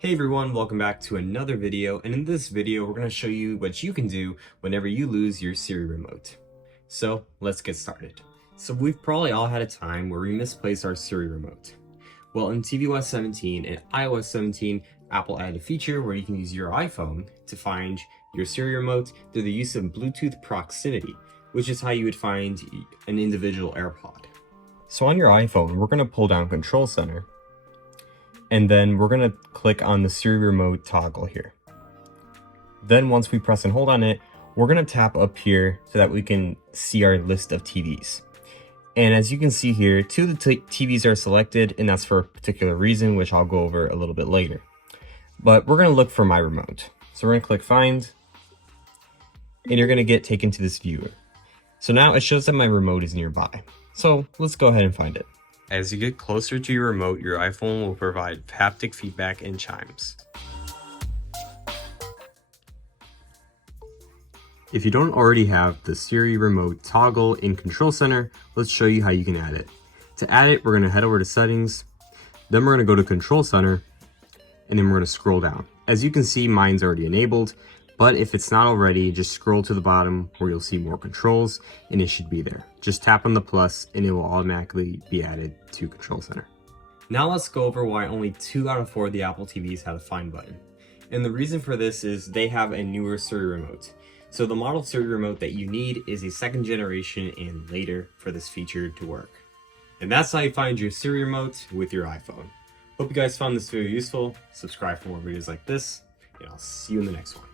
Hey everyone, welcome back to another video, and in this video we're going to show you what you can do whenever you lose your Siri Remote. So let's get started. So we've probably all had a time where we misplaced our Siri Remote. Well, in tvOS 17 and iOS 17, Apple added a feature where you can use your iPhone to find your Siri Remote through the use of Bluetooth proximity, which is how you would find an individual AirPod. So on your iPhone, we're going to pull down Control Center, and then we're going to click on the Siri Remote toggle here. Then once we press and hold on it, we're going to tap up here so that we can see our list of TVs. And as you can see here, two of the TVs are selected, and that's for a particular reason, which I'll go over a little bit later. But we're going to look for my remote. So we're going to click Find, and you're going to get taken to this viewer. So now it shows that my remote is nearby. So let's go ahead and find it. As you get closer to your remote, your iPhone will provide haptic feedback and chimes. If you don't already have the Siri Remote toggle in Control Center, let's show you how you can add it. To add it, we're going to head over to Settings, then we're going to go to Control Center, and then we're going to scroll down. As you can see, mine's already enabled, but if it's not already, just scroll to the bottom where you'll see more controls, and it should be there. Just tap on the plus, and it will automatically be added to Control Center. Now let's go over why only 2 out of 4 of the Apple TVs have a Find button. And the reason for this is they have a newer Siri Remote. So the model Siri Remote that you need is a 2nd generation and later for this feature to work. And that's how you find your Siri Remote with your iPhone. Hope you guys found this video useful. Subscribe for more videos like this, and I'll see you in the next one.